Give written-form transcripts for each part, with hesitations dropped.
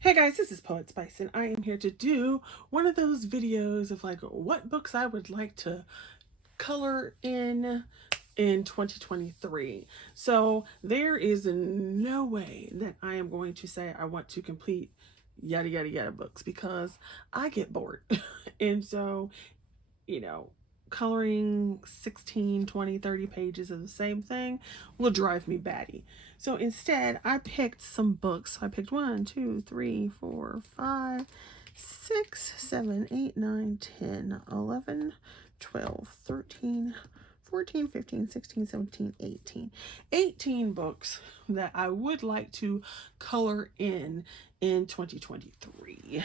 Hey guys, this is Poet Spice, and I am here to do one of those videos of like what books I would like to color in 2023. So there is no way that I am going to say I want to complete yada yada yada books because I get bored. And so, you know, coloring 16, 20, 30 pages of the same thing will drive me batty. So instead, I picked some books. I picked 1, 2, 3, 4, 5, 6, 7, 8, 9, 10, 11, 12, 13, 14, 15, 16, 17, 18. 18 books that I would like to color in 2023.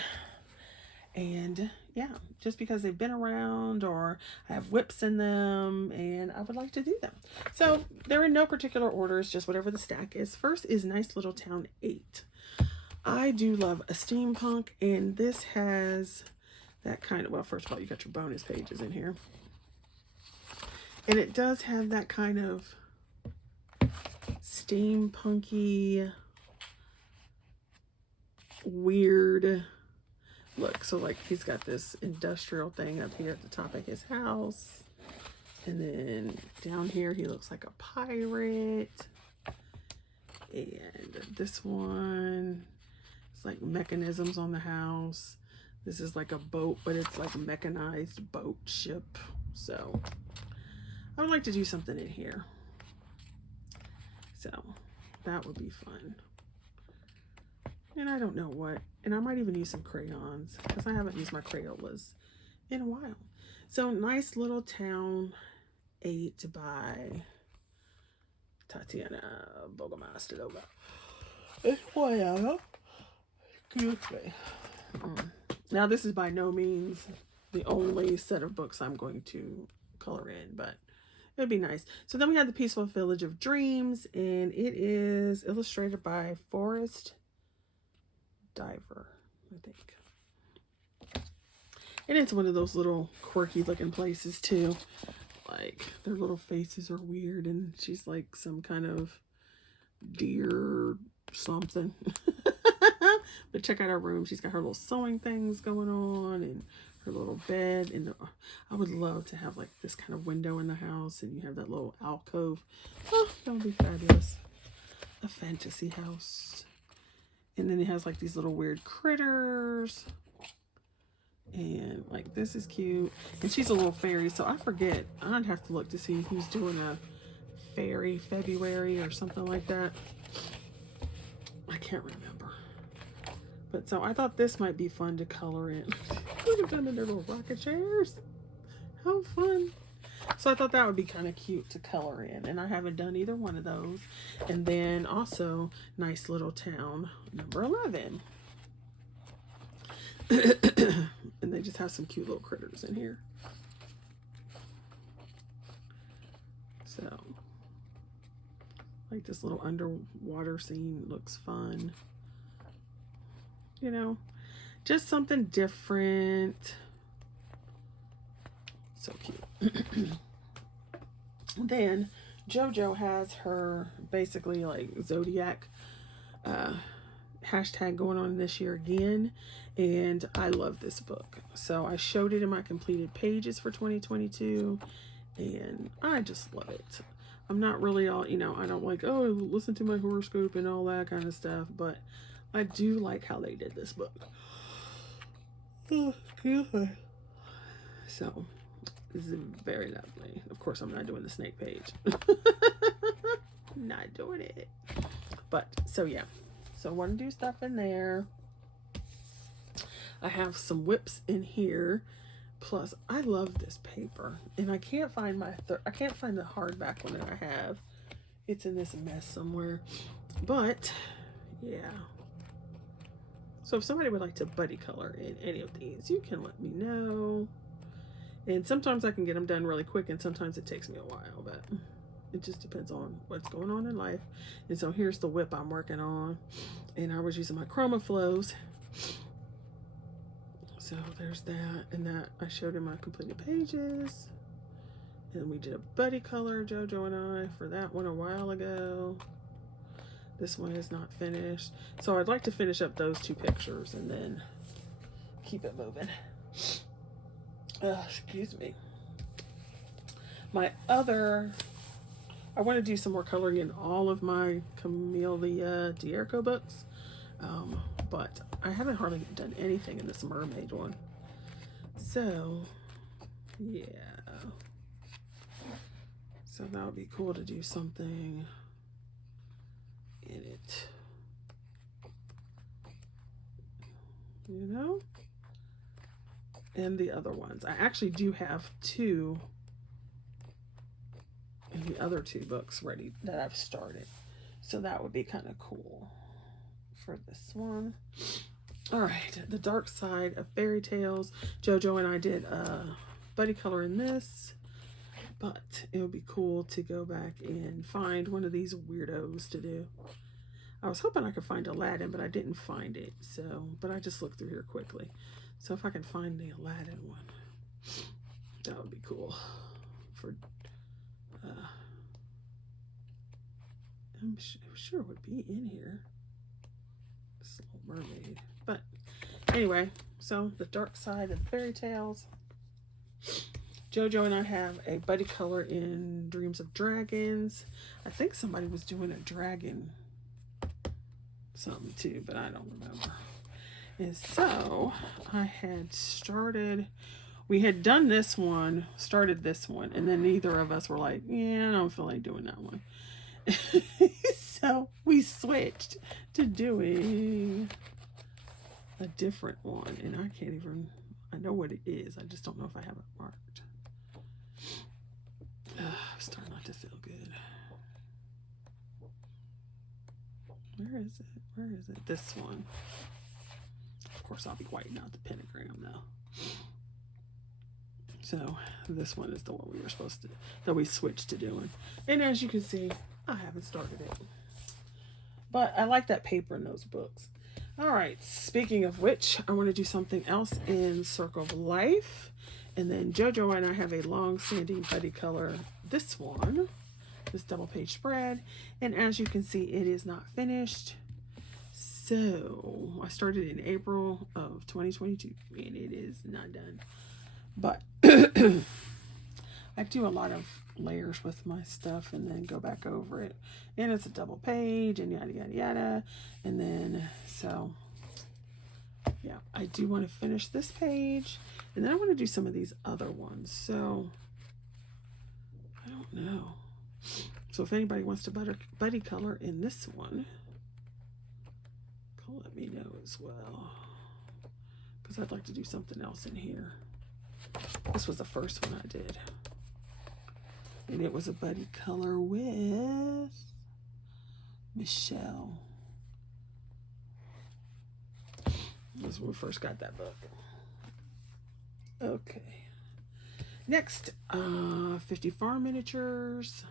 And yeah, just because they've been around or I have whips in them and I would like to do them. So they're in no particular order, it's just whatever the stack is. First is Nice Little Town 8. I do love a steampunk, and this has that kind of, well, first of all, you got your bonus pages in here. And it does have that kind of steampunky, weird look. So like he's got this industrial thing up here at the top of his house, and then down here he looks like a pirate. And this one, it's like mechanisms on the house. This is like a boat, but it's like a mechanized boat ship. So I would like to do something in here, so that would be fun. And I don't know what, and I might even use some crayons because I haven't used my Crayolas in a while. So Nice Little Town 8 by Tatiana Bogomastadova. Excuse me. Now this is by no means the only set of books I'm going to color in, but it'd be nice. So then we have The Peaceful Village of Dreams, and it is illustrated by Forrest Diver, I think. And it's one of those little quirky looking places too. Like their little faces are weird, and she's like some kind of deer something. But check out her room. She's got her little sewing things going on and her little bed. And I would love to have like this kind of window in the house, and you have that little alcove. Oh, that would be fabulous. A fantasy house. And then it has like these little weird critters. And like this is cute. And she's a little fairy, so I forget. I'd have to look to see who's doing a fairy February or something like that. I can't remember. But so I thought this might be fun to color in. Look at them in their little rocket chairs. How fun. So I thought that would be kind of cute to color in. And I haven't done either one of those. And then also Nice Little Town number 11. And they just have some cute little critters in here. So like this little underwater scene looks fun. You know, just something different. So cute. Then JoJo has her basically like Zodiac hashtag going on this year again, and I love this book. So I showed it in my completed pages for 2022, and I just love it. I'm not really all, you know, I don't like, oh, listen to my horoscope and all that kind of stuff, but I do like how they did this book. Oh, God. So this is very lovely. Of course, I'm not doing the snake page. Not doing it. But so yeah. So I want to do stuff in there. I have some whips in here. Plus, I love this paper, and I can't find I can't find the hardback one that I have. It's in this mess somewhere. But yeah. So if somebody would like to buddy color in any of these, you can let me know. And sometimes I can get them done really quick, and sometimes it takes me a while, but it just depends on what's going on in life. And so here's the whip I'm working on, and I was using my Chroma Flows. So there's that, and that I showed in my completed pages. And we did a buddy color, JoJo and I, for that one a while ago. This one is not finished. So I'd like to finish up those 2 pictures and then keep it moving. Excuse me. My other, I want to do some more coloring in all of my Camellia D'Erco books. But I haven't hardly done anything in this mermaid one. So, yeah. So that would be cool to do something in it. You know? And the other ones. I actually do have 2 in the other 2 books ready that I've started. So that would be kind of cool for this one. All right, The Dark Side of Fairy Tales. JoJo and I did buddy color in this, but it would be cool to go back and find one of these weirdos to do. I was hoping I could find Aladdin, but I didn't find it. So, but I just looked through here quickly. So if I can find the Aladdin one, that would be cool. For I'm sure it would be in here. This Little Mermaid. But anyway, so The Dark Side of Fairy Tales. JoJo and I have a buddy color in Dreams of Dragons. I think somebody was doing a dragon something too, but I don't remember. And so I had started, we had done this one, started this one, and then neither of us were like, yeah, I don't feel like doing that one. So we switched to doing a different one, and I can't even, I know what it is, I just don't know if I have it marked. I'm starting not to feel good. Where is it? Where is it? This one. Of course, I'll be whitening out the pentagram though. So this one is the one we were supposed to, that we switched to doing. And as you can see, I haven't started it. But I like that paper in those books. All right, speaking of which, I want to do something else in Circle of Life. And then JoJo and I have a long-standing buddy color, this one, this double page spread. And as you can see, it is not finished. So I started in April of 2022 and it is not done. But I do a lot of layers with my stuff and then go back over it. And it's a double page and yada, yada, yada. And then, so yeah, I do want to finish this page. And then I want to do some of these other ones. So I don't know. So if anybody wants to buddy color in this one, let me know as well, because I'd like to do something else in here. This was the first one I did, and it was a buddy color with Michelle. This was when we first got that book. Okay, next 50 Farm Miniatures.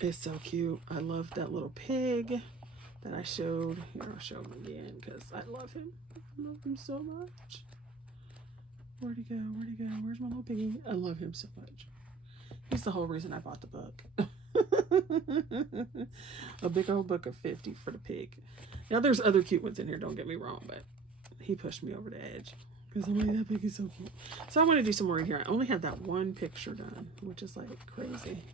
It's so cute. I love that little pig that I showed. Here, I'll show him again because I love him. I love him so much. Where'd he go? Where'd he go? Where's my little piggy? I love him so much. He's the whole reason I bought the book. A big old book of 50 for the pig. Now, there's other cute ones in here, don't get me wrong, but he pushed me over the edge because I'm like, that pig is so cute. So I want to do some more in here. I only have that one picture done, which is like crazy.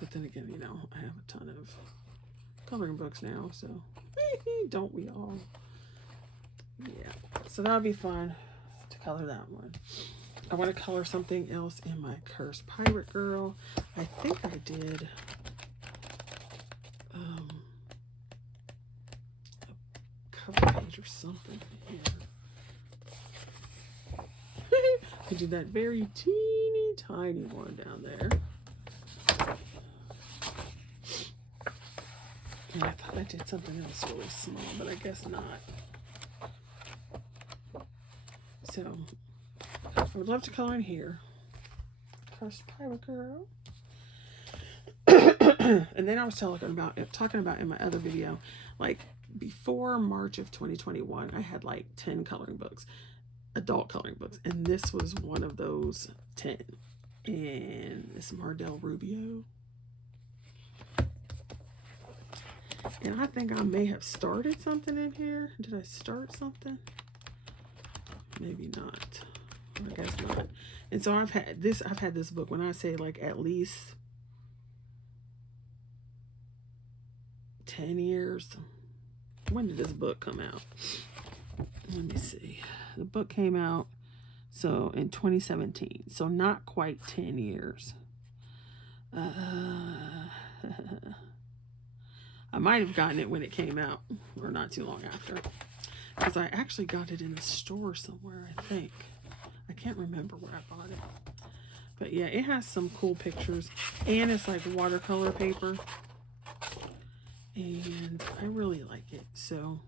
But then again, you know, I have a ton of coloring books now, so don't we all? Yeah, so that'll be fun to color that one. I want to color something else in my Cursed Pirate Girl. I think I did a cover page or something here. I did that very teeny tiny one down there. And I thought I did something else really small, but I guess not. So, I would love to color in here. Cursed Pirate Girl. And then I was talking about in my other video, like before March of 2021, I had like 10 coloring books, adult coloring books, and this was one of those 10. And this Mardell Rubio. And I think I may have started something in here. Did I start something? Maybe not. I guess not. And so I've had this book, when I say like at least 10 years. When did this book come out? Let me see. The book came out so in 2017. So not quite 10 years. I might have gotten it when it came out, or not too long after, because I actually got it in a store somewhere, I think. I can't remember where I bought it. But yeah, it has some cool pictures, and it's like watercolor paper, and I really like it. So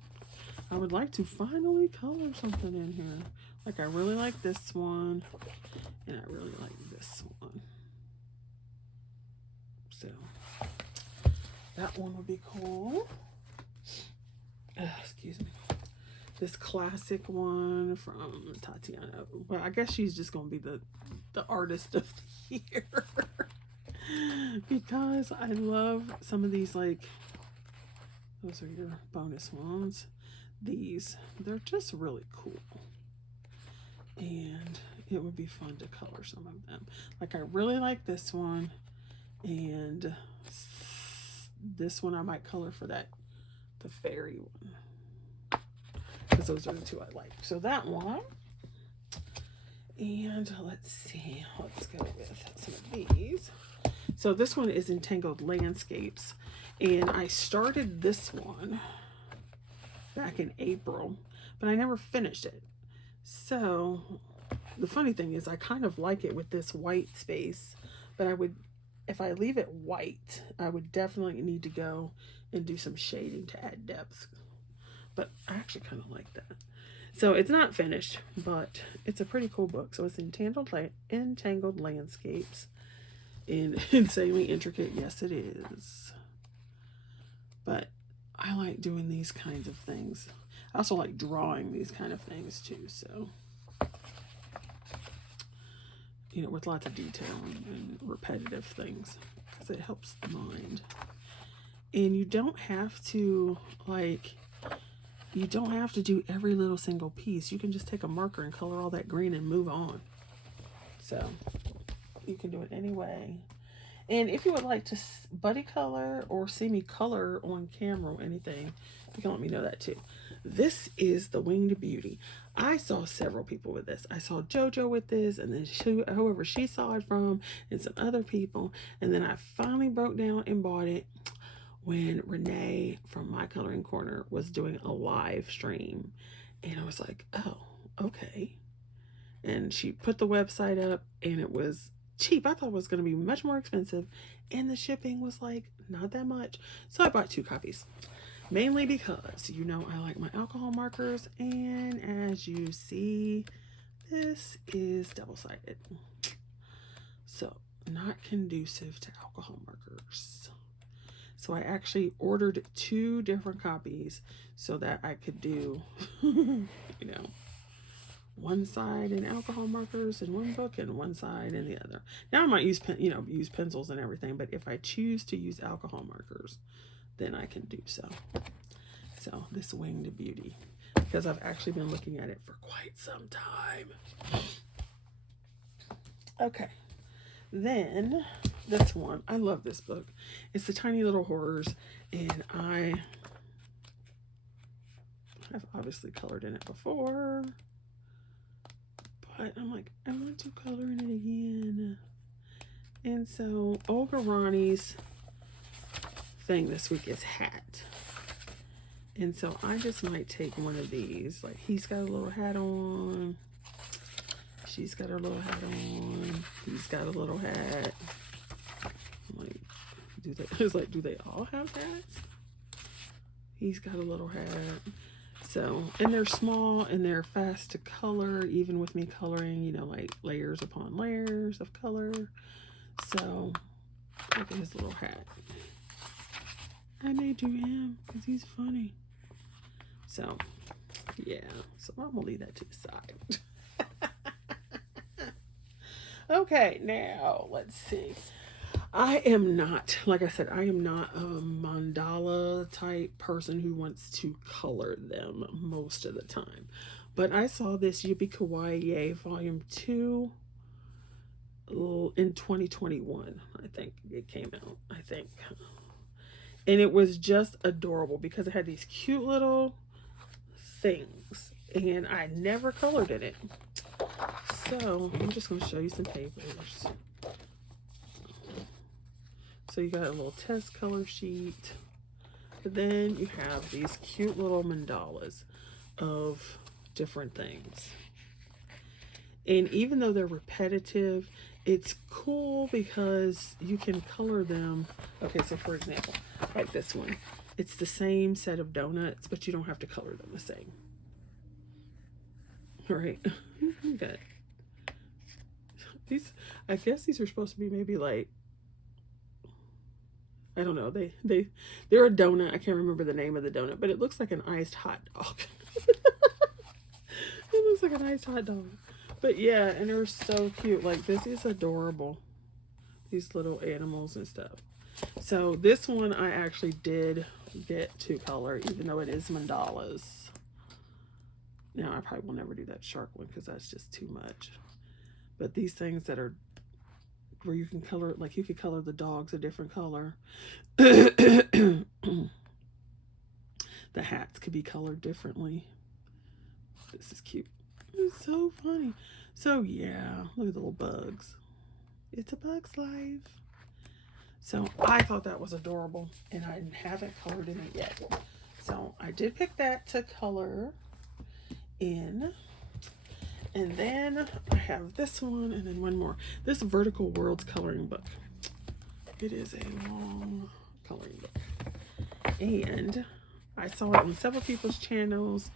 I would like to finally color something in here. Like I really like this one, and I really like this one. So that one would be cool. Excuse me. This classic one from Tatiana. Well, I guess she's just going to be the artist of the year. Because I love some of these, like, those are your bonus ones. These, they're just really cool. And it would be fun to color some of them. Like, I really like this one. And this one I might color for the fairy one, because those are the two I like. So that one, and let's see, let's go with some of these. So this one is Entangled Landscapes, and I started this one back in April, but I never finished it. So the funny thing is I kind of like it with this white space, but I would, if I leave it white, I would definitely need to go and do some shading to add depth. But I actually kind of like that. So it's not finished, but it's a pretty cool book. So it's Entangled Landscapes. And insanely intricate. Yes, it is. But I like doing these kinds of things. I also like drawing these kind of things too. So, you know, with lots of detail and repetitive things, because it helps the mind. And you don't have to, like, you don't have to do every little single piece. You can just take a marker and color all that green and move on. So you can do it any way. And if you would like to buddy color or see me color on camera or anything, you can let me know that too. This is the Winged Beauty. I saw several people with this. I saw JoJo with this, and then whoever she saw it from, and some other people. And then I finally broke down and bought it when Renee from My Coloring Corner was doing a live stream. And I was like, oh, okay. And she put the website up, and it was cheap. I thought it was going to be much more expensive, and the shipping was like not that much. So I bought 2 copies. Mainly because, you know, I like my alcohol markers, and as you see, this is double-sided. So, not conducive to alcohol markers. So I actually ordered 2 different copies so that I could do, you know, one side in alcohol markers in one book and one side in the other. Now I might use use pencils and everything, but if I choose to use alcohol markers, then I can do so. So this Winged Beauty, because I've actually been looking at it for quite some time. Okay, then this one, I love this book. It's the Tiny Little Horrors, and I have obviously colored in it before, but I'm like, I want to color in it again. And so Olga Ronnie's thing this week is hat. And so I just might take one of these. Like, he's got a little hat on. She's got her little hat on. He's got a little hat. I'm like, do they all have hats? He's got a little hat. So, and they're small and they're fast to color, even with me coloring, you know, like layers upon layers of color. So, look at his little hat. I may do him because he's funny. So, yeah. So I'm going to leave that to the side. Okay, now let's see. I am not, like I said, I am not a mandala type person who wants to color them most of the time. But I saw this Yubi Kawaii Volume 2 in 2021. I think it came out, I think. And it was just adorable because it had these cute little things. And I never colored in it. So I'm just going to show you some papers. So you got a little test color sheet. Then you have these cute little mandalas of different things. And even though they're repetitive, it's cool because you can color them. Okay, so for example, like this one, it's the same set of donuts, but you don't have to color them the same. All right. Okay. These, I guess these are supposed to be maybe like, I don't know. They're a donut. I can't remember the name of the donut, but it looks like an iced hot dog. It looks like an iced hot dog. But yeah, and they're so cute. Like, this is adorable. These little animals and stuff. So this one I actually did get to color, even though it is mandalas. Now I probably will never do that shark one because that's just too much. But these things that are where you can color, like you could color the dogs a different color. The hats could be colored differently. This is cute. It's so funny. So yeah, look at the little bugs. It's a bug's life. So I thought that was adorable, and I haven't colored in it yet. So I did pick that to color in. And then I have this one, and then one more. This Vertical Worlds coloring book. It is a long coloring book. And I saw it on several people's channels,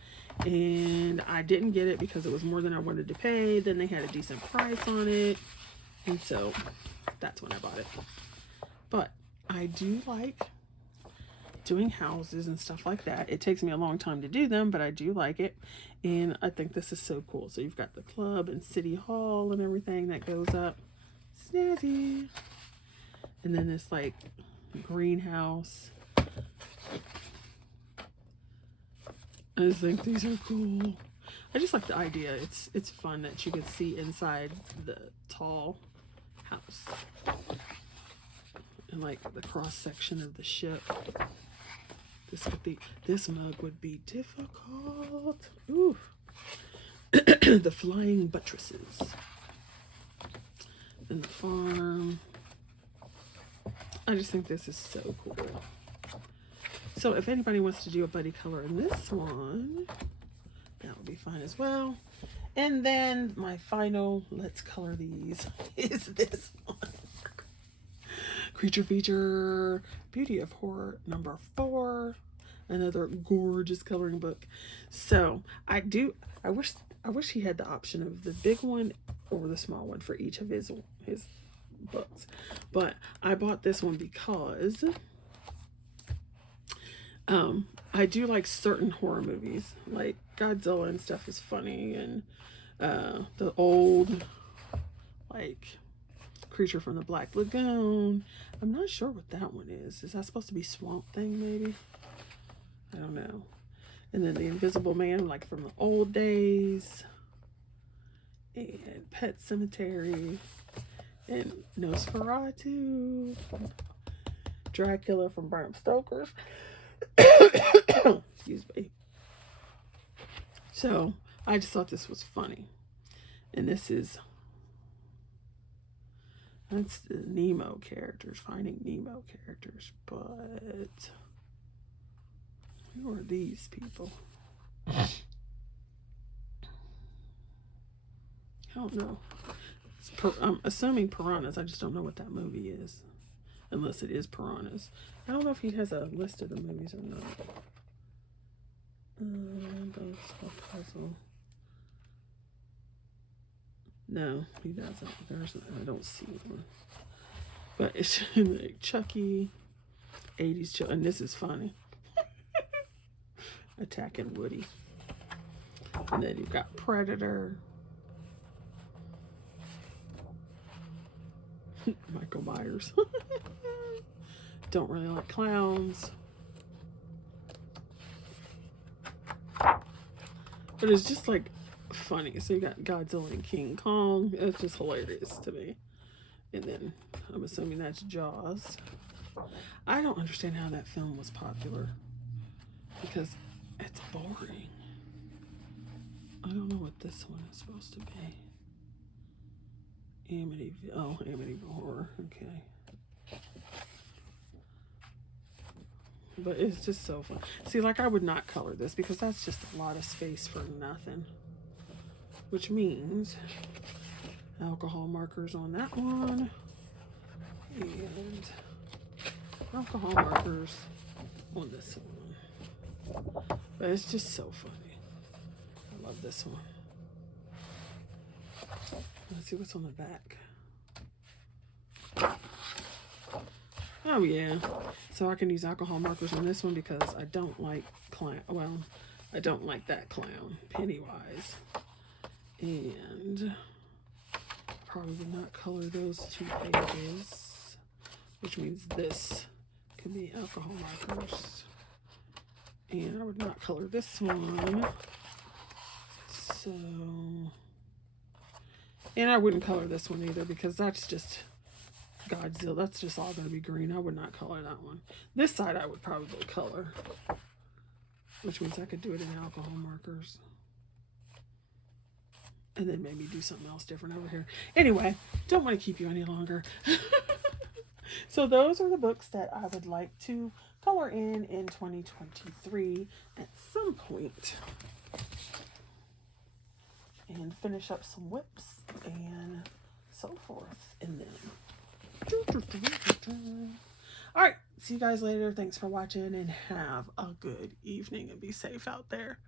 and I didn't get it because it was more than I wanted to pay. Then they had a decent price on it, and so that's when I bought it. But I do like doing houses and stuff like that. It takes me a long time to do them, but I do like it, and I think this is so cool. So you've got the club and city hall and everything that goes up. Snazzy. And then this like greenhouse. I just think these are cool. I just like the idea. It's fun that you can see inside the tall house. And like the cross section of the ship. This mug would be difficult. Ooh. The flying buttresses. And the farm. I just think this is so cool. So if anybody wants to do a buddy color in this one, that would be fine as well. And then my final, let's color these, is this one. Creature Feature, Beauty of Horror #4. Another gorgeous coloring book. So I wish he had the option of the big one or the small one for each of his books. But I bought this one because I do like certain horror movies, like Godzilla and stuff is funny, and the old like Creature from the Black Lagoon. I'm not sure what that one is. Is that supposed to be Swamp Thing maybe? I don't know. And then The Invisible Man, like from the old days. And Pet Cemetery. And Nosferatu. Dracula from Bram Stoker's. Excuse me. So I just thought this was funny. And that's the Nemo characters, Finding Nemo characters, but who are these people? I don't know. I'm assuming Piranhas. I just don't know what that movie is, unless it is Piranhas. I don't know if he has a list of the movies or not. Puzzle. No, he doesn't. I don't see one. But it's like Chucky, 80s children. And this is funny. Attacking Woody. And then you've got Predator. Michael Myers. Don't really like clowns. But it's just like funny. So you got Godzilla and King Kong. It's just hilarious to me. And then I'm assuming that's Jaws. I don't understand how that film was popular because it's boring. I don't know what this one is supposed to be. Amityville Horror. Okay. But it's just so fun. See, like I would not color this because that's just a lot of space for nothing. Which means alcohol markers on that one. And alcohol markers on this one. But it's just so funny. I love this one. Let's see what's on the back. Oh yeah, so I can use alcohol markers on this one because I don't like clown. Well, I don't like that clown, Pennywise, and probably would not color those 2 pages, which means this can be alcohol markers, and I would not color this one. So, and I wouldn't color this one either because that's just Godzilla. That's just all going to be green. I would not color that one. This side I would probably color, which means I could do it in alcohol markers. And then maybe do something else different over here. Anyway, don't want to keep you any longer. So those are the books that I would like to color in 2023 at some point. And finish up some whips and so forth in them. All right, see you guys later. Thanks for watching and have a good evening and be safe out there.